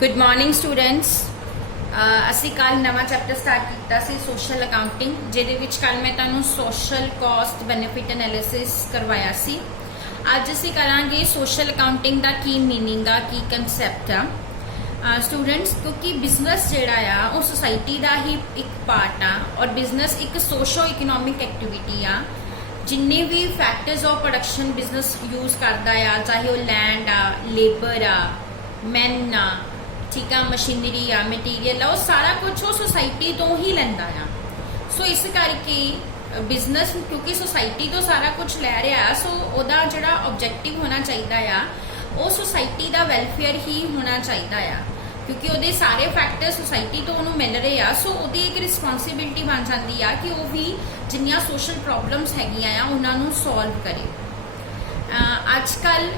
Good morning students. ਅਸੀਂ ਕੱਲ ਨਵਾਂ ਚੈਪਟਰ ਸਟਾਰਟ ਕੀਤਾ ਸੀ ਸੋਸ਼ਲ ਅਕਾਊਂਟਿੰਗ, ਜਿਹਦੇ ਵਿੱਚ ਕੱਲ ਮੈਂ ਤੁਹਾਨੂੰ ਸੋਸ਼ਲ ਕਾਸਟ ਬੈਨੀਫਿਟ ਐਨਾਲਿਸਿਸ ਕਰਵਾਇਆ ਸੀ। ਅੱਜ ਅਸੀਂ ਕਰਾਂਗੇ ਸੋਸ਼ਲ ਅਕਾਊਂਟਿੰਗ ਦਾ ਕੀ ਮੀਨਿੰਗ ਆ, ਕੀ ਕਨਸੈਪਟ ਆ ਸਟੂਡੈਂਟਸ, ਕਿਉਂਕਿ ਬਿਜ਼ਨਸ ਜਿਹੜਾ ਆ ਉਹ ਸੋਸਾਇਟੀ ਦਾ ਹੀ ਇੱਕ ਪਾਰਟ ਆ ਔਰ ਬਿਜ਼ਨਸ ਇੱਕ ਸੋਸ਼ੋ ਇਕਨੋਮਿਕ ਐਕਟੀਵਿਟੀ ਆ। ਜਿੰਨੇ ਵੀ factors of production business use ਕਰਦਾ ਆ, ਚਾਹੇ ਉਹ ਲੈਂਡ ਆ, ਲੇਬਰ ਆ, ਮੈਨ ਆ, ठीक है, मशीनरी आ, मटीरियल आ, सारा कुछ वो सोसाइटी तो ही लेंदा आ। सो इस करके बिजनेस क्योंकि सोसाइटी तो सारा कुछ लै रहा है, सो ओदा जिहड़ा ऑब्जेक्टिव होना चाहिए आ वो सोसाइटी का वेलफेयर ही होना चाहिए आ, क्योंकि वो सारे फैक्टर सोसाइटी तो उन्होंने मिल रहे हैं। सो वो एक रिस्पोंसिबिलिटी बन जाती है कि वो भी जिन्नियां सोशल प्रॉब्लम्स हैगियां उन्होंने सॉल्व करे। अजकल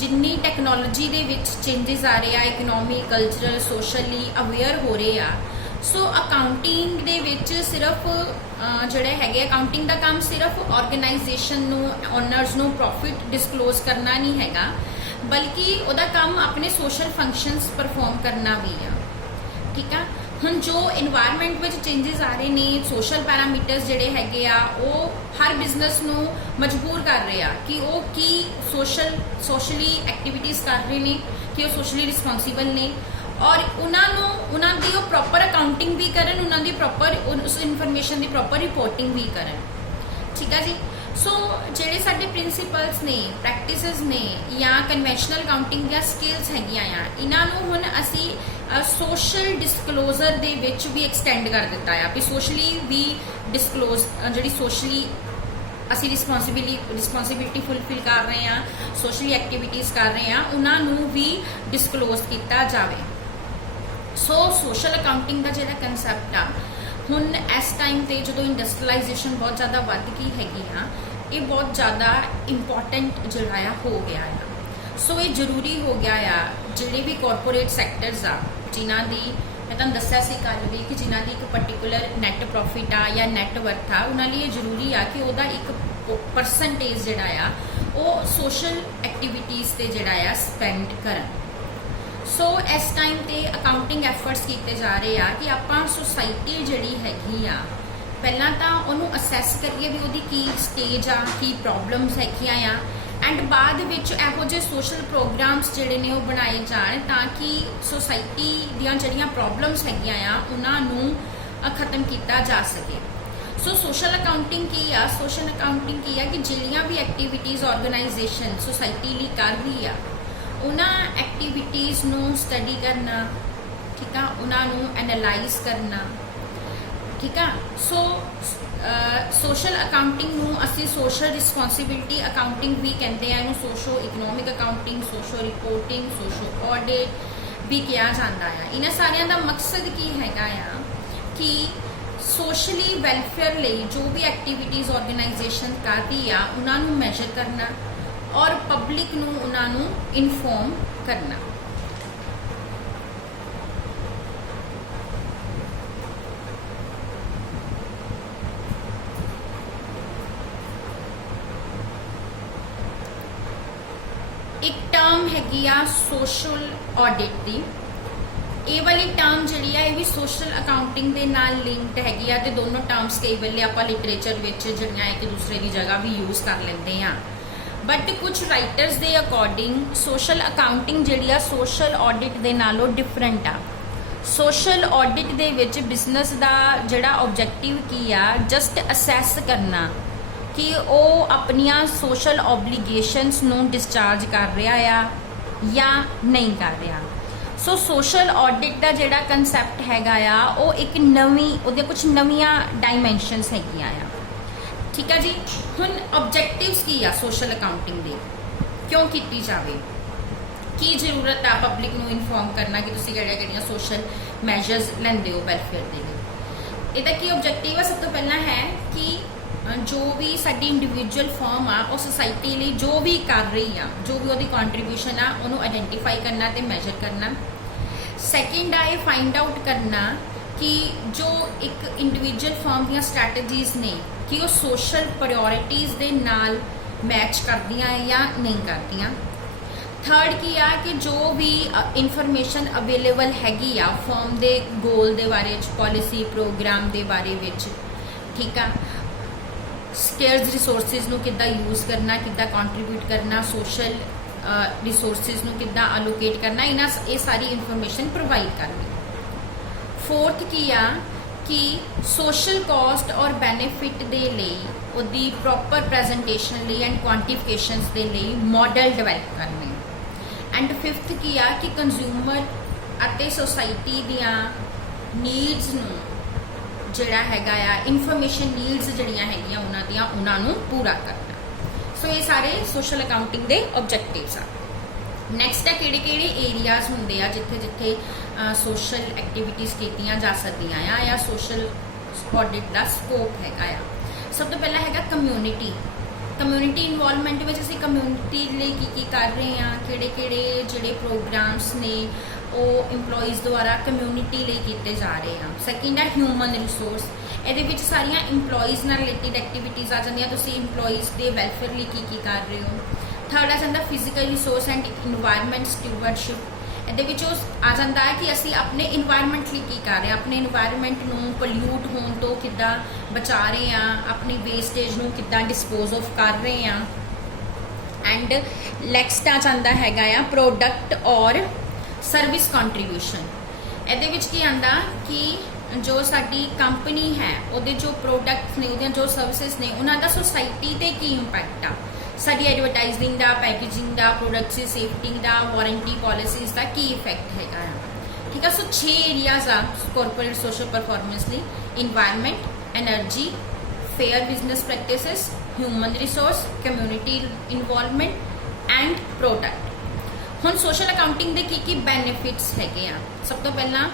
जिन्नी टैक्नोलॉजी दे विच चेंजेस आ रहे हैं, इकनॉमी, कल्चरल, सोशली अवेयर हो रहे हैं। सो अकाउंटिंग दे विच सिर्फ जिहड़े हैगे अकाउंटिंग दा काम सिर्फ ऑर्गेनाइजेशन नू, ओनर्स नू प्रॉफिट डिस्कलोज करना नहीं हैगा, बल्कि उहदा काम अपने सोशल फंक्शनस परफॉर्म करना भी है। ठीक है, हुण जो एनवायरनमेंट में चेंजेस आ रहे हैं, सोशल पैरामीटर्स जिहड़े हैगे आ वो हर बिजनेस नू मजबूर कर रहे हैं कि वो की सोशली एक्टिविटीज़ कर रहे हैं, कि वो सोशली रिस्पोंसिबल ने और उन्होंने वो प्रॉपर अकाउंटिंग भी करन, उन्होंने प्रॉपर उस इन्फॉर्मेशन की प्रॉपर रिपोर्टिंग भी करन। ठीक है जी। सो ਜਿਹੜੇ ਸਾਡੇ ਪ੍ਰਿੰਸੀਪਲਸ ਨੇ, ਪ੍ਰੈਕਟਿਸਿਸ ਨੇ ਜਾਂ ਕਨਵੈਨਸ਼ਨਲ ਅਕਾਊਂਟਿੰਗ ਦੀਆਂ ਸਕਿੱਲਸ ਹੈਗੀਆਂ ਆ, ਇਹਨਾਂ ਨੂੰ ਹੁਣ ਅਸੀਂ ਸੋਸ਼ਲ ਡਿਸਕਲੋਜ਼ਰ ਦੇ ਵਿੱਚ ਵੀ ਐਕਸਟੈਂਡ ਕਰ ਦਿੱਤਾ ਆ ਵੀ ਸੋਸ਼ਲੀ ਵੀ ਡਿਸਕਲੋਜ਼ ਜਿਹੜੀ ਸੋਸ਼ਲੀ ਅਸੀਂ ਰਿਸਪੌਂਸਿਬਿਲਿਟੀ ਫੁਲਫਿਲ ਕਰ ਰਹੇ ਹਾਂ, ਸੋਸ਼ਲੀ ਐਕਟੀਵਿਟੀਜ਼ ਕਰ ਰਹੇ ਹਾਂ, ਉਹਨਾਂ ਨੂੰ ਵੀ ਡਿਸਕਲੋਜ਼ ਕੀਤਾ ਜਾਵੇ। ਸੋ ਸੋਸ਼ਲ ਅਕਾਊਂਟਿੰਗ ਦਾ ਜਿਹੜਾ ਕਨਸੈਪਟ ਆ ਹੁਣ इस टाइम पे जो इंडस्ट्रियलाइजेशन बहुत ज़्यादा बढ़ गई हैगी आ, ये बहुत ज़्यादा इंपॉर्टेंट जोड़ा हो गया है। सो ये जरूरी हो गया आ जिहड़े भी कॉरपोरेट सैक्टर्स आ जिन्हां दी मैं तुहानूं दस्सिया सी कल भी कि जिन्हां दी एक पर्टिकुलर नैट प्रॉफिट आ या नैट वर्थ आ, उन्हां लई ये जरूरी आ कि उहदा एक परसेंटेज जिहड़ा आ वो सोशल एक्टिविटीज़ ते जिहड़ा आ स्पेंड करन। सो इस टाइम पे अकाउंटिंग एफर्ट्स किए जा रहे हैं कि आपां सोसाइटी जिहड़ी हैगी आ पहलां तां उहनूं असैस करिए भी उहदी की स्टेज आ, की प्रॉब्लम्स हैगियां आ, एंड बाद विच इहो जिहे सोशल प्रोग्राम्स जिहड़े ने वो बनाए जाण तां कि सोसाइटी दीयां जिहड़ियां प्रॉब्लम्स हैगियां आ उहनां नूं खत्म किया जा सके। सो सोशल अकाउंटिंग की आ, सोशल अकाउंटिंग की आ कि जिहड़ियां भी एक्टिविटीज़ ऑर्गेनाइजेशन सोसाइटी लई कर रही आ उन्हां एक्टिविटीज़ नूं स्टडी करना, ठीक है, उन्होंने एनालाइज करना। ठीक है, सो सोशल अकाउंटिंग नूं असी सोशल रिस्पोंसिबिलिटी अकाउंटिंग भी कहते हैं, इन्हूं socio economic accounting, socio reporting, socio audit भी कहा जाता है। इन्हां सारियां दा मकसद की हैगा आ कि सोशली वेलफेयर लई जो भी एक्टिविटीज़ ऑर्गेनाइजेशन करती आ उन्होंने मैजर करना और पब्लिक नूं उन्होंने इनफॉर्म करना। एक टर्म हैगी आ सोशल ऑडिट दी। ये वाली टर्म जिहड़ी आ ये भी सोशल अकाउंटिंग दे नाल लिंक्ड हैगी आ ते दोनों टर्म्स कई वेले आपां लिटरेचर विच जिहड़ियां एक दूसरे की जगह भी यूज़ कर लेंदे आ, बट कुछ राइटर्स दे अकॉर्डिंग सोशल अकाउंटिंग जिहड़ी आ सोशल ऑडिट दे नालों डिफरेंट आ। सोशल ऑडिट दे विच बिजनेस दा जिहड़ा ऑब्जेक्टिव की आ जस्ट असैस करना कि वो अपनियां सोशल ऑब्लीगेशनस नूं डिस्चार्ज कर रहा आ या नहीं कर रहा। सो सोशल ऑडिट का जिहड़ा कंसैप्ट हैगा आ वो एक नवीं उहदे कुछ नवीआं डायमेंशनस हैगियां आ। ठीक है जी। हुण ऑब्जेक्टिव्स की आ सोशल अकाउंटिंग दे क्यों की जाए, की जरूरत आ पब्लिक नूं इनफॉर्म करना कि तुसीं किहड़ियां सोशल मैजर्स लैंदे हो वेलफेयर दे लई। इहदा की ऑब्जेक्टिव आ, सब तो पहला है कि जो भी साडी इंडिविजुअल फॉर्म आ वो सोसाइटी लई जो भी कर रही आ, जो भी उहदी कॉन्ट्रीब्यूशन आ उहनूं आइडेंटिफाई करना ते मैजर करना। सैकेंड आ फाइंड आउट करना कि जो एक इंडिविजुअल फॉर्म दी स्ट्रैटेजीज ने कि वो सोशल प्रायोरिटीज़ दे नाल मैच करदियां या नहीं करदियां। थर्ड की आ कि जो भी इनफॉर्मेशन अवेलेबल हैगी आ फर्म के गोल के बारे पॉलिसी प्रोग्राम के बारे विच, ठीक है, स्केयर्स रिसोर्सिस नूं किद्दां यूज़ करना, किद्दां कंट्रीब्यूट करना, सोशल रिसोर्सिस नूं किद्दां एलोकेट करना, इन्हां ये सारी इनफॉर्मेशन प्रोवाइड करनी। फोर्थ की आ कि सोशल कॉस्ट और बेनिफिट दे लई उहदी प्रॉपर प्रेजेंटेशन लई एंड क्वांटिफिकेशनस दे लई मॉडल डिवेलप करने। एंड फिफ्थ की आ कि कंज्यूमर अते सोसाइटी दियां नीड्स नूं जिहड़ा हैगा आ इनफॉर्मेशन नीड्स जिहड़ियां हैगियां उन्हां दियां उन्हां नूं पूरा करना। सो ये सारे सोशल अकाउंटिंग दे ऑब्जेक्टिव्स आ। नैक्सट है किहड़े किहड़े एरियाज हुंदे आ जिथे जिथे सोशल एक्टिविटीज़ कीतियां जा सकदियां आ या सोशल ऑडिट दा स्कोप हैगा आ। सब तो पहला हैगा कम्यूनिटी। कम्यूनिटी इनवॉल्वमेंट में असीं कम्यूनिटी लई की कर रहे हैं, किहड़े किहड़े जिहड़े प्रोग्राम्स ने वो इंप्लॉइज़ द्वारा कम्यूनिटी लई कीते जा रहे हैं। सैकेंड है ह्यूमन रिसोर्स। ਇਹਦੇ ਵਿੱਚ ਸਾਰੀਆਂ ਇੰਪਲੋਈਜ਼ ਨਾਲ ਰਿਲੇਟਿਡ ਐਕਟੀਵਿਟੀਜ਼ ਆ ਜਾਂਦੀਆਂ, ਤੁਸੀਂ ਇੰਪਲੋਈਜ਼ ਦੇ ਵੈਲਫੇਅਰ ਲਈ ਕੀ ਕਰ ਰਹੇ ਹੋ। ਥਰਡ ਆ ਜਾਂਦਾ ਫਿਜ਼ੀਕਲ ਰਿਸੋਰਸ ਐਂਡ ਇਨਵਾਇਰਨਮੈਂਟ ਸਟਿਊਵਰਡਸ਼ਿਪ। ਇਹਦੇ ਵਿੱਚ ਉਹ ਆ ਜਾਂਦਾ ਹੈ ਕਿ ਅਸੀਂ ਆਪਣੇ ਇਨਵਾਇਰਨਮੈਂਟ ਲਈ ਕੀ ਕਰ ਰਹੇ ਹਾਂ, ਆਪਣੇ ਇਨਵਾਇਰਨਮੈਂਟ ਨੂੰ ਪੋਲਿਊਟ ਹੋਣ ਤੋਂ ਕਿੱਦਾਂ ਬਚਾ ਰਹੇ ਹਾਂ, ਆਪਣੀ ਵੇਸਟੇਜ ਨੂੰ ਕਿੱਦਾਂ ਡਿਸਪੋਜ਼ ਆਫ ਕਰ ਰਹੇ ਹਾਂ। ਐਂਡ ਨੈਕਸਟ ਆ ਜਾਂਦਾ ਹੈਗਾ ਆ ਪ੍ਰੋਡਕਟ ਔਰ ਸਰਵਿਸ ਕੰਟਰੀਬਿਊਸ਼ਨ। ਇਹਦੇ ਵਿੱਚ ਕੀ ਆਂਦਾ ਕਿ जो साडी कंपनी है उहदे जो प्रोडक्ट्स ने उहदियां जो सर्विसेज ने उन्हां दा सोसाइटी ते की इंपैक्ट आ, साडी एडवरटाइजिंग दा, पैकेजिंग दा, प्रोडक्ट्स दी सेफ्टी दा, वारंटी पॉलिसीज़ दा की इफेक्ट हैगा। ठीक है, सो 6 एरियाज आ कॉरपोरेट सोशल परफॉर्मेंस ली। Environment, energy, fair business practices, human resource, community involvement and product. हुण सोशल अकाउंटिंग दे की बेनिफिट्स हैगे आ। सब तो पहला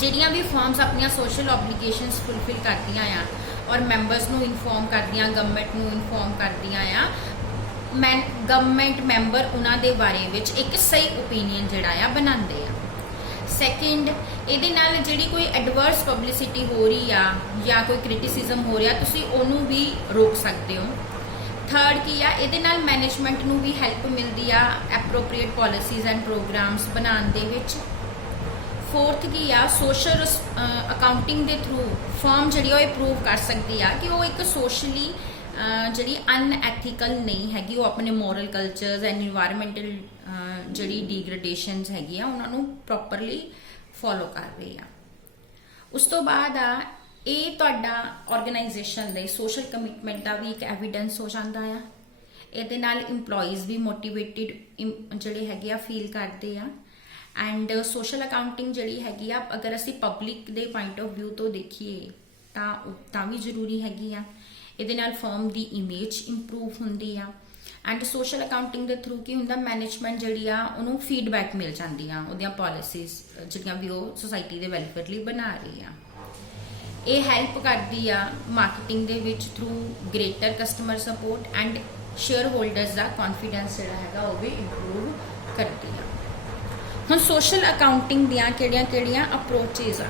ਜਿਹੜੀਆਂ ਵੀ ਫਰਮਸ ਆਪਣੀਆਂ ਸੋਸ਼ਲ ਓਬਲੀਗੇਸ਼ਨਸ ਫੁਲਫਿਲ ਕਰਦੀਆਂ ਆ ਔਰ ਮੈਂਬਰਸ ਨੂੰ ਇਨਫੋਰਮ ਕਰਦੀਆਂ, ਗਵਰਨਮੈਂਟ ਨੂੰ ਇਨਫੋਰਮ ਕਰਦੀਆਂ ਆ, ਗਵਰਨਮੈਂਟ ਮੈਂਬਰ ਉਹਨਾਂ ਦੇ ਬਾਰੇ ਵਿੱਚ ਇੱਕ ਸਹੀ ਓਪੀਨੀਅਨ ਜਿਹੜਾ ਆ ਬਣਾਉਂਦੇ ਆ। ਸੈਕਿੰਡ, ਇਹਦੇ ਨਾਲ ਜਿਹੜੀ ਕੋਈ ਐਡਵਰਸ ਪਬਲਿਸਿਟੀ ਹੋ ਰਹੀ ਆ ਜਾਂ ਕੋਈ ਕ੍ਰਿਟਿਸਿਜ਼ਮ ਹੋ ਰਿਹਾ ਤੁਸੀਂ ਉਹਨੂੰ ਵੀ ਰੋਕ ਸਕਦੇ ਹੋ। ਥਰਡ ਕੀ ਆ, ਇਹਦੇ ਨਾਲ ਮੈਨੇਜਮੈਂਟ ਨੂੰ ਵੀ ਹੈਲਪ ਮਿਲਦੀ ਆ ਐਪਰੋਪਰੀਏਟ ਪੋਲਿਸੀਜ਼ ਐਂਡ ਪ੍ਰੋਗਰਾਮਸ ਬਣਾਉਣ ਦੇ ਵਿੱਚ। फोर्थ की आ सोशल अकाउंटिंग के थ्रू फर्म जी वो प्रूव कर सकती है कि वो एक सोशली जी अनएथिकल नहीं हैगी, वो अपने मॉरल कल्चर्स एंड इन्वायरमेंटल जी डिग्रेडेशनस हैगी उन्होंने प्रॉपरली फॉलो कर रही है। उस तो बाद आ ये तुहाडा ऑर्गेनाइजेशन दे सोशल कमिटमेंट का भी एक एविडेंस हो जाता है। ये नाल इंप्लॉइज भी मोटिवेटिड जिहड़े हैगे आ फील करते हैं। एंड सोशल अकाउंटिंग जिहड़ी हैगी आ अगर असी public they point of view तो देखिए तां भी जरूरी हैगी आ। इहदे नाल फर्म दी इमेज इंप्रूव हुंदी आ। एंड सोशल अकाउंटिंग दे थ्रू की हुंदा मैनेजमेंट जिहड़ी आ उहनूं फीडबैक मिल जांदी आ उहदियां पॉलिसीज़ जिहड़ियां भी वो सोसाइटी दे वेलफेयर लई बना रही आ। ये हैल्प करदी आ मार्केटिंग दे विच through greater customer support and shareholders दा कॉन्फिडेंस जिहड़ा हैगा वो भी इंप्रूव करदी आ। हुण सोशल अकाउंटिंग दियां किहड़ियां अप्रोचेज आ।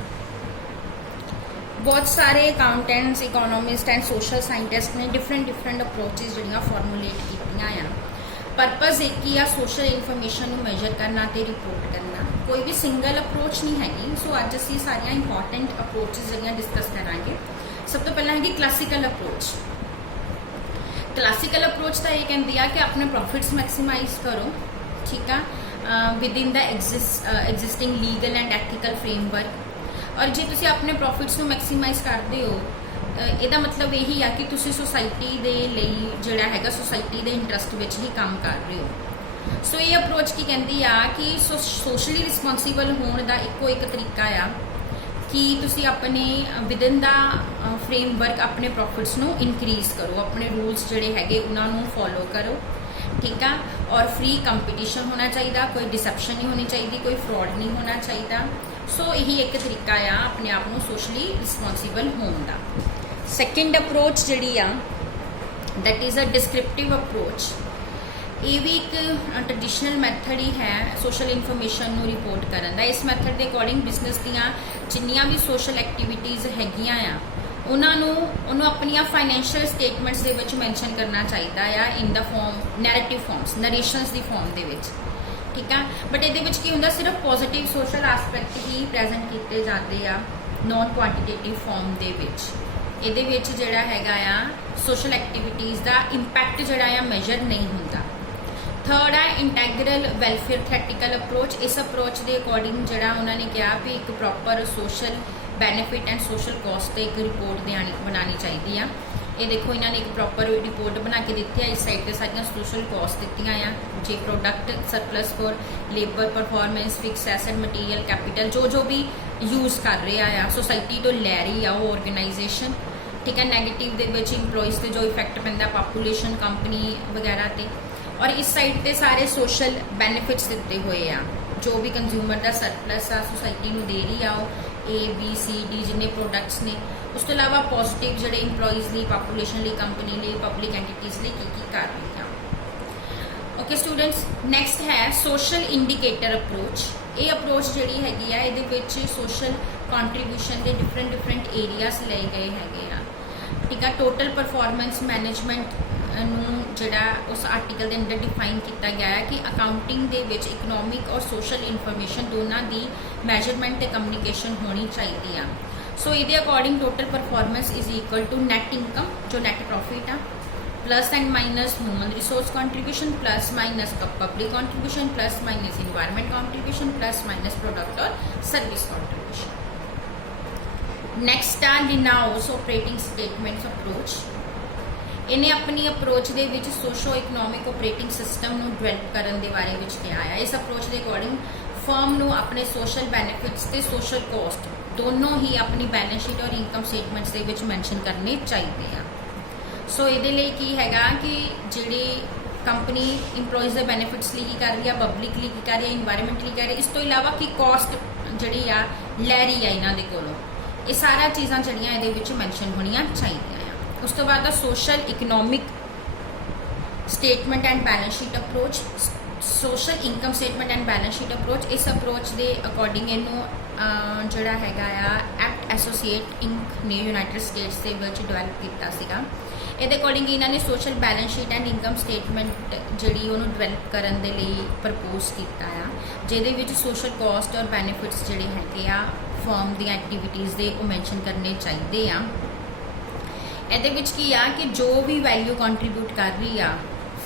बहुत सारे accountants, economist and social scientist ने डिफरेंट अप्रोचेज जिहड़ियां फॉर्मूलेट कीतियां आ। परपज़ एक ही आ सोशल इनफॉर्मेशन नूं मेजर करना ते रिपोर्ट करना, कोई भी सिंगल अप्रोच नहीं हैगी। सो अज असीं सारियां इंपॉर्टेंट अप्रोचेज जिहड़ियां डिस्कस करांगे। सब तो पहला हैगी क्लासिकल अप्रोच। क्लासिकल अप्रोच तो ये कहती है कि अपने प्रॉफिट्स मैक्सीमाइज करो, ठीक है, within the existing legal and ethical framework. और जे तुसी अपने प्रॉफिट्स नूं मैक्सीमाइज करते हो ਇਹਦਾ मतलब यही है कि तुसी सोसाइटी दे लई जिहड़ा हैगा सोसाइटी दे इंटरस्ट विच ही काम कर रहे हो। सो ये अप्रोच की कहती आ कि सोशली रिस्पोंसिबल होने का इक्को एक तरीका आ कि तुसी अपने विदिन द फ्रेमवर्क अपने प्रॉफिट्स नूं इनक्रीज करो, अपने रूल्स जिहड़े हैगे उन्हां नूं फॉलो करो, ठीक है। और फ्री कंपटीशन होना चाहिए, कोई डिसैप्शन नहीं होनी चाहिए, कोई फ्रॉड नहीं होना चाहिए। सो यही एक तरीका आ अपने आप को सोशली रिस्पोंसिबल होने का। सैकेंड अप्रोच जिहड़ी आ that is a descriptive approach. ये भी एक ट्रडिशनल मैथड ही है सोशल इनफॉर्मेशन नूं रिपोर्ट करन दा। इस मैथड के अकॉर्डिंग बिजनेस दियां जिन्नियां भी सोशल एक्टिविटीज़ हैगियां आ ਉਹਨੂੰ ਆਪਣੀਆਂ ਫਾਈਨੈਂਸ਼ੀਅਲ ਸਟੇਟਮੈਂਟਸ ਦੇ ਵਿੱਚ ਮੈਂਸ਼ਨ ਕਰਨਾ ਚਾਹੀਦਾ ਆ ਇਨ ਦਾ ਫਾਰਮ ਨੈਰੇਟਿਵ ਫਾਰਮਸ ਨਰੇਸ਼ਨਸ ਦੀ ਫਾਰਮ ਦੇ ਵਿੱਚ, ਠੀਕ ਆ। ਬਟ ਇਹਦੇ ਵਿੱਚ ਕੀ ਹੁੰਦਾ, ਸਿਰਫ ਪੋਜ਼ਿਟਿਵ ਸੋਸ਼ਲ ਐਸਪੈਕਟ ਹੀ ਪ੍ਰੈਜ਼ੈਂਟ ਕੀਤੇ ਜਾਂਦੇ ਆ ਨੋਨ ਕੁਆਂਟੀਟੇਟਿਵ ਫਾਰਮ ਦੇ ਵਿੱਚ। ਇਹਦੇ ਵਿੱਚ ਜਿਹੜਾ ਹੈਗਾ ਆ ਸੋਸ਼ਲ ਐਕਟੀਵਿਟੀਜ਼ ਦਾ ਇੰਪੈਕਟ ਜਿਹੜਾ ਆ ਮੈਜਰ ਨਹੀਂ ਹੁੰਦਾ। ਥਰਡ ਹੈ ਇੰਟੈਗਰਲ ਵੈਲਫੇਅਰ ਥੈਟੀਕਲ ਅਪਰੋਚ। ਇਸ ਅਪਰੋਚ ਦੇ ਅਕੋਰਡਿੰਗ ਜਿਹੜਾ ਉਹਨਾਂ ਨੇ ਕਿਹਾ ਵੀ ਇੱਕ proper social benefit and social cost ਤੇ ਇੱਕ ਰਿਪੋਰਟ ਬਣਾਉਣੀ ਚਾਹੀਦੀ ਆ। ਇਹ ਦੇਖੋ ਇਹਨਾਂ ਨੇ ਇੱਕ ਪ੍ਰੋਪਰ ਰਿਪੋਰਟ ਬਣਾ ਕੇ ਦਿੱਤੀ ਆ। ਇਸ ਸਾਈਡ ਤੇ ਸਾਰੀਆਂ ਸੋਸ਼ਲ ਕਾਸਟ ਦਿੱਤੀਆਂ ਆ, ਜੇ product surplus for labour performance fix asset material capital ਜੋ ਵੀ ਯੂਜ਼ ਕਰ ਰਿਹਾ ਆ ਸੋਸਾਇਟੀ ਤੋਂ ਲੈ ਰਹੀ ਆ ਉਹ ਆਰਗੇਨਾਈਜੇਸ਼ਨ, ਠੀਕ ਹੈ। ਨੈਗੇਟਿਵ ਦੇ ਵਿੱਚ ਇੰਪਲੋਈਜ਼ ਤੇ ਜੋ ਇਫੈਕਟ ਪੈਂਦਾ ਪਾਪੂਲੇਸ਼ਨ ਕੰਪਨੀ ਵਗੈਰਾ ਤੇ, ਔਰ ਇਸ ਸਾਈਡ ਤੇ ਸਾਰੇ ਸੋਸ਼ਲ ਬੈਨੀਫਿਟਸ ਦਿੱਤੇ ਹੋਏ ਆ। ਜੋ ਵੀ ਕੰਜ਼ਿਊਮਰ ਦਾ ਸਰਪਲਸ ਆ ਸੋਸਾਇਟੀ ਨੂੰ ਦੇ ਰਹੀ ਆ ਉਹ A B C D ਜਿੰਨੇ ਪ੍ਰੋਡਕਟਸ ਨੇ। ਉਸ ਤੋਂ ਇਲਾਵਾ ਪੋਜ਼ਿਟਿਵ ਜਿਹੜੇ ਇੰਪਲੋਈਜ਼ ਲਈ ਪਾਪੂਲੇਸ਼ਨ ਲਈ ਕੰਪਨੀ ਲਈ ਪਬਲਿਕ ਐਂਟੀਟੀਜ਼ ਲਈ ਕੀ ਕਰ ਰਹੀ ਆ। ਓਕੇ ਸਟੂਡੈਂਟਸ, ਨੈਕਸਟ ਹੈ ਸੋਸ਼ਲ ਇੰਡੀਕੇਟਰ ਅਪਰੋਚ। ਇਹ ਅਪਰੋਚ ਜਿਹੜੀ ਹੈਗੀ ਆ ਇਹਦੇ ਵਿੱਚ ਸੋਸ਼ਲ ਕੰਟਰੀਬਿਊਸ਼ਨ ਦੇ ਡਿਫਰੈਂਟ ਏਰੀਆਜ਼ ਲਏ ਗਏ ਹੈਗੇ ਆ, ਠੀਕ ਆ। ਟੋਟਲ ਪਰਫਾਰਮੈਂਸ ਮੈਨੇਜਮੈਂਟ ਨੂੰ ਜਿਹੜਾ ਉਸ ਆਰਟੀਕਲ ਦੇ ਅੰਦਰ ਡਿਫਾਈਨ ਕੀਤਾ ਗਿਆ ਹੈ ਕਿ ਅਕਾਊਂਟਿੰਗ ਦੇ ਵਿੱਚ ਇਕਨੋਮਿਕ ਔਰ ਸੋਸ਼ਲ ਇਨਫੋਰਮੇਸ਼ਨ ਦੋਨਾਂ ਦੀ ਮੈਜਰਮੈਂਟ ਤੇ ਕਮਿਊਨੀਕੇਸ਼ਨ ਹੋਣੀ ਚਾਹੀਦੀ ਆ। ਸੋ ਇਹਦੇ according total performance is equal to net income ਜੋ ਨੈਟ ਪ੍ਰੋਫਿਟ ਆ plus and minus human resource contribution plus minus public contribution plus minus environment contribution plus minus product और service contribution. Next आ लिनाओस operating statements approach. इन्हें अपनी approach दे विच socio economic operating system नूं डिवेलप करन दे बारे विच कहा है। इस अप्रोच के अकॉर्डिंग फर्म नूं अपने सोशल बैनीफिट्स ते सोशल कॉस्ट दोनों ही अपनी बैलेंस शीट और इनकम स्टेटमेंट्स दे विच मैंशन करने चाहिए हैं। सो ये लिए की हैगा कि जी कंपनी इंप्लॉइज के बैनीफिट्स लिए की कर रही है, पब्लिक लिए की कर रही है, इन्वायरमेंट लिए कर रही है, इस तो इलावा की कॉस्ट जी लै रही है इन्हों के कोलों, ये सारा चीज़ां जड़ियाँ ये मैंशन होनिया चाहिए। उस तो बाद social economic statement and balance sheet approach, social income statement and balance sheet approach. इस अप्रोच के अकॉर्डिंग इनू जोड़ा हैगा एक्ट एसोसीएट इंक ने यूनाइटेड स्टेट्स के डिवेलप किया सीगा। ਇਹਦੇ ਅਕੋਰਡਿੰਗ ਇਹਨਾਂ ਨੇ social balance sheet and income statement ਜਿਹੜੀ ਉਹਨੂੰ ਡਿਵੈਲਪ ਕਰਨ ਦੇ ਲਈ ਪ੍ਰਪੋਜ਼ ਕੀਤਾ ਆ, ਜਿਹਦੇ ਵਿੱਚ ਸੋਸ਼ਲ ਕਾਸਟ ਔਰ ਬੈਨੀਫਿਟਸ ਜਿਹੜੇ ਹੈਗੇ ਆ ਫਰਮ ਦੀਆਂ ਐਕਟੀਵਿਟੀਜ਼ ਦੇ ਉਹ ਮੈਂਸ਼ਨ ਕਰਨੇ ਚਾਹੀਦੇ ਆ। ਇਹਦੇ ਵਿੱਚ ਕੀ ਆ ਕਿ ਜੋ ਵੀ ਵੈਲਿਊ ਕੰਟਰੀਬਿਊਟ ਕਰ ਰਹੀ ਆ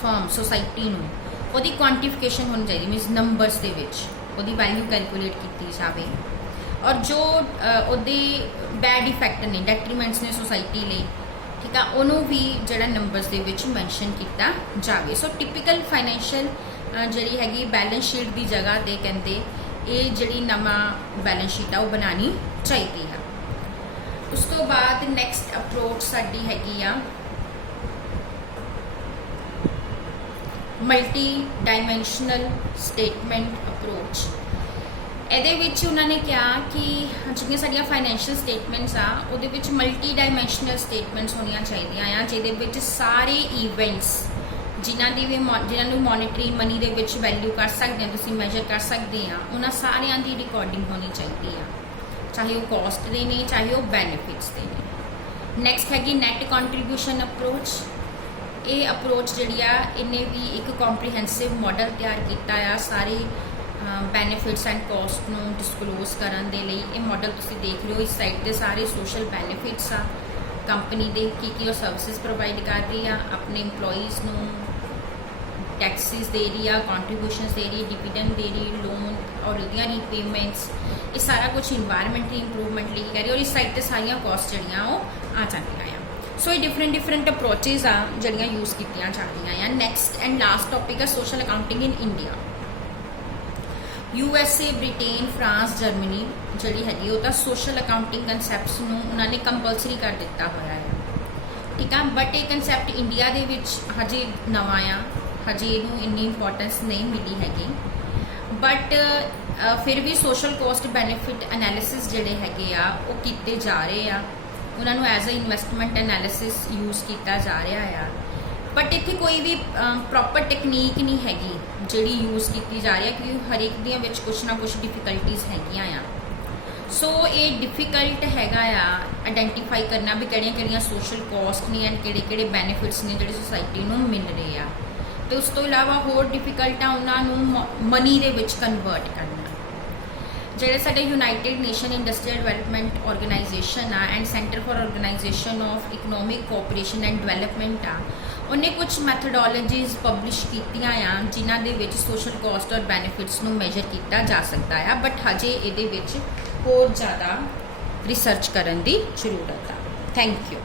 ਫਰਮ ਸੋਸਾਇਟੀ ਨੂੰ ਉਹਦੀ ਕੁਆਂਟੀਫਿਕੇਸ਼ਨ ਹੋਣੀ ਚਾਹੀਦੀ, ਮੀਨਸ ਨੰਬਰਸ ਦੇ ਵਿੱਚ ਉਹਦੀ ਵੈਲਿਊ ਕੈਲਕੂਲੇਟ ਕੀਤੀ ਜਾਵੇ, ਔਰ ਜੋ ਉਹਦੇ ਬੈਡ ਇਫੈਕਟ ਨੇ ਡੈਟਰੀਮੈਂਟਸ ਨੇ ਸੋਸਾਇਟੀ ਲਈ, ठीक है, उन्होंने भी जरा नंबर्स दे विच मैंशन किया जाए। सो टिपिकल फाइनैशियल जी हैगी बैलेंस शीट की जगह ते कहते ये जी नवा बैलेंस शीट आ बनानी चाहिए है। उस तो बाद नैक्सट अप्रोच साडी हैगी आ मल्टी डायमेंशनल स्टेटमेंट अप्रोच। ਇਹਦੇ ਵਿੱਚ ਉਹਨਾਂ ਨੇ ਕਿਹਾ ਕਿ ਜਿਹੜੀਆਂ ਸਾਡੀਆਂ ਫਾਈਨੈਂਸ਼ੀਅਲ ਸਟੇਟਮੈਂਟਸ ਆ ਉਹਦੇ ਵਿੱਚ ਮਲਟੀ ਡਾਇਮੈਂਸ਼ਨਲ ਸਟੇਟਮੈਂਟਸ ਹੋਣੀਆਂ ਚਾਹੀਦੀਆਂ ਆ, ਜਿਹਦੇ ਵਿੱਚ ਸਾਰੇ ਇਵੈਂਟਸ ਜਿਨ੍ਹਾਂ ਨੂੰ ਮੋਨਿਟਰੀ ਮਨੀ ਦੇ ਵਿੱਚ ਵੈਲਿਊ ਕਰ ਸਕਦੇ ਆ, ਤੁਸੀਂ ਮੈਜਰ ਕਰ ਸਕਦੇ ਆ, ਉਹਨਾਂ ਸਾਰਿਆਂ ਦੀ ਰਿਕਾਰਡਿੰਗ ਹੋਣੀ ਚਾਹੀਦੀ ਆ, ਚਾਹੇ ਉਹ ਕਾਸਟ ਦੇ ਨੇ ਚਾਹੇ ਉਹ ਬੈਨੀਫਿਟਸ ਦੇ ਨੇ। ਨੈਕਸਟ ਹੈਗੀ ਨੈਟ ਕੰਟਰੀਬਿਊਸ਼ਨ ਅਪਰੋਚ। ਇਹ ਅਪਰੋਚ ਜਿਹੜੀ ਆ ਇਹਨੇ ਵੀ ਇੱਕ ਕੰਪਰੀਹੈਂਸਿਵ ਮਾਡਲ ਤਿਆਰ ਕੀਤਾ ਆ ਸਾਰੇ ਬੈਨੀਫਿਟਸ ਐਂਡ ਕਾਸਟ ਨੂੰ ਡਿਸਕਲੋਜ਼ ਕਰਨ ਦੇ ਲਈ। ਇਹ ਮਾਡਲ ਤੁਸੀਂ ਦੇਖ ਰਹੇ ਹੋ, ਇਸ ਸਾਈਡ ਤੇ ਸਾਰੇ ਸੋਸ਼ਲ ਬੈਨੀਫਿਟਸ ਆ ਕੰਪਨੀ ਦੇ, ਕੀ ਉਹ ਸਰਵਿਸਿਜ਼ ਪ੍ਰੋਵਾਈਡ ਕਰ ਰਹੀ ਆ, ਆਪਣੇ ਇੰਪਲੋਈਜ਼ ਨੂੰ ਟੈਕਸਿਸ ਦੇ ਰਹੀ ਆ, ਕੰਟਰੀਬਿਊਸ਼ਨਸ ਦੇ ਰਹੀ, ਡਿਵੀਡੈਂਡ ਦੇ ਰਹੀ, ਲੋਨ ਔਰ ਉਹਦੀਆਂ ਰੀਪੇਮੈਂਟਸ, ਇਹ ਸਾਰਾ ਕੁਝ ਇਨਵਾਇਰਮੈਂਟਲੀ ਇੰਪਰੂਵਮੈਂਟ ਲਈ ਕਰ ਰਹੀ, ਔਰ ਇਸ ਸਾਈਡ ਤੇ ਸਾਰੀਆਂ ਕਾਸਟ ਜਿਹੜੀਆਂ ਉਹ ਆ ਜਾਂਦੀਆਂ ਆ। ਸੋ ਇਹ ਡਿਫਰੈਂਟ ਅਪਰੋਚਿਸ ਆ ਜਿਹੜੀਆਂ ਯੂਜ਼ ਕੀਤੀਆਂ ਜਾਂਦੀਆਂ ਆ। ਨੈਕਸਟ ਐਂਡ ਲਾਸਟ ਟੌਪਿਕ ਆ social accounting in India. USA, Britain, France, Germany जी हैगी वो सोशल अकाउंटिंग कंसैप्ट्स ਨੂੰ ਉਹਨਾਂ ਨੇ ਕੰਪਲਸਰੀ ਕਰ ਦਿੱਤਾ ਹੋਇਆ ਹੈ, ਠੀਕ ਆ। ਬਟ ਇਹ ਕੰਸੈਪਟ ਇੰਡੀਆ ਦੇ ਵਿੱਚ ਹਜੇ ਨਵਾਂ ਆ, ਹਜੇ ਇਹਨੂੰ ਇੰਨੀ ਇੰਪੋਰਟੈਂਸ ਨਹੀਂ ਮਿਲੀ ਹੈਗੀ। ਬਟ ਫਿਰ ਵੀ ਸੋਸ਼ਲ ਕਾਸਟ ਬੈਨੀਫਿਟ ਐਨਾਲਿਸਿਸ ਜਿਹੜੇ ਹੈਗੇ ਆ ਉਹ ਕੀਤੇ ਜਾ ਰਹੇ ਆ, ਉਹਨਾਂ ਨੂੰ as a investment analysis use ਕੀਤਾ ਜਾ ਰਿਹਾ ਆ। बट इत्थे कोई भी प्रॉपर टेक्नीक नहीं हैगी जिहड़ी यूज़ की जा रही है, क्योंकि हर एक दियां विच कुछ ना कुछ डिफिकल्टीज़ हैगियां आ। ਸੋ ਇਹ ਡਿਫਿਕਲਟ ਹੈਗਾ ਆ ਆਇਡੈਂਟੀਫਾਈ ਕਰਨਾ ਵੀ ਕਿਹੜੀਆਂ ਸੋਸ਼ਲ ਕਾਸਟ ਨੇ ਐਂਡ ਕਿਹੜੇ ਬੈਨੀਫਿਟਸ ਨੇ ਜਿਹੜੇ ਸੁਸਾਇਟੀ ਨੂੰ ਮਿਲ ਰਹੇ ਆ। ਤੇ ਉਸ ਤੋਂ ਇਲਾਵਾ ਹੋਰ ਡਿਫਿਕਲਟ ਆ ਉਹਨਾਂ ਨੂੰ ਮਨੀ ਦੇ ਵਿੱਚ ਕਨਵਰਟ ਕਰਨਾ। ਜਿਹੜੇ ਸਾਡੇ united nation industrial development organisation ਆ and centre for organisation of economic cooperation and development ਆ, ਉਹਨੇ ਕੁਝ ਮੈਥਡੋਲੋਜੀਜ਼ ਪਬਲਿਸ਼ ਕੀਤੀਆਂ ਆ ਜਿਨ੍ਹਾਂ ਦੇ ਵਿੱਚ ਸੋਸ਼ਲ ਕਾਸਟ ਔਰ ਬੈਨੀਫਿਟਸ ਨੂੰ ਮੈਜਰ ਕੀਤਾ ਜਾ ਸਕਦਾ ਆ, ਬਟ ਹਜੇ ਇਹਦੇ ਵਿੱਚ ਹੋਰ ਜ਼ਿਆਦਾ ਰਿਸਰਚ ਕਰਨ ਦੀ ਜ਼ਰੂਰਤ ਆ। Thank you.